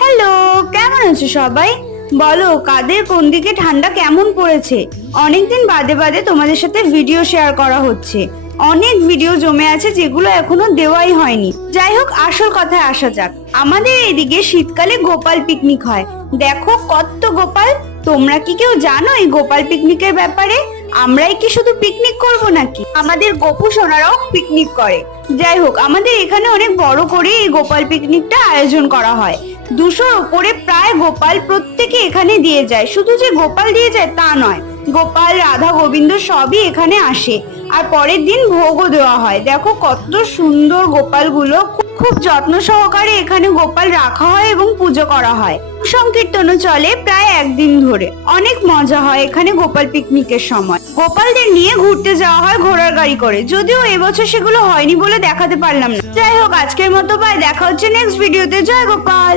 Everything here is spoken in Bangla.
হ্যালো, কেমন আছো সবাই? বলো কাদের কোন দিকে ঠান্ডা কেমন পড়েছে? অনেকদিন বাদে বাদে তোমাদের সাথে ভিডিও শেয়ার করা হচ্ছে। অনেক ভিডিও জমে আছে যেগুলো এখনো দেওয়াই হয়নি। যাই হোক, আসল কথায় আসা যাক। আমাদের এদিকে শীতকালে গোপাল পিকনিক হয়। দেখো কত গোপাল। তোমরা কি কেউ জানো এই গোপাল পিকনিকের ব্যাপারে? আমরাই কি শুধু পিকনিক করব নাকি? আমাদের গোপু সোনারাও পিকনিক করে। যাই হোক, আমাদের এখানে অনেক বড় করে এই গোপাল পিকনিকটা আয়োজন করা হয়। 200-র উপরে প্রায় গোপাল প্রত্যেকে এখানে দিয়ে যায়। শুধু যে গোপাল দিয়ে যায় তা নয়, গোপাল রাধা গোবিন্দ সবই এখানে আসে। আর পরের দিন ভোগও দেওয়া হয়। দেখো কত সুন্দর গোপালগুলো। খুব যত্ন সহকারে এখানে গোপাল রাখা হয় এবং পুজো করা হয়। সংকীর্তনও চলে প্রায় একদিন ধরে। অনেক মজা হয় এখানে গোপাল পিকনিকের সময়। গোপালদের নিয়ে ঘুরতে যাওয়া হয় ঘোড়ার গাড়ি করে, যদিও এবছর সেগুলো হয়নি বলে দেখাতে পারলাম না। যাই হোক, আজকের মতো বাই, দেখা হচ্ছে নেক্সট ভিডিওতে। জয় গোপাল।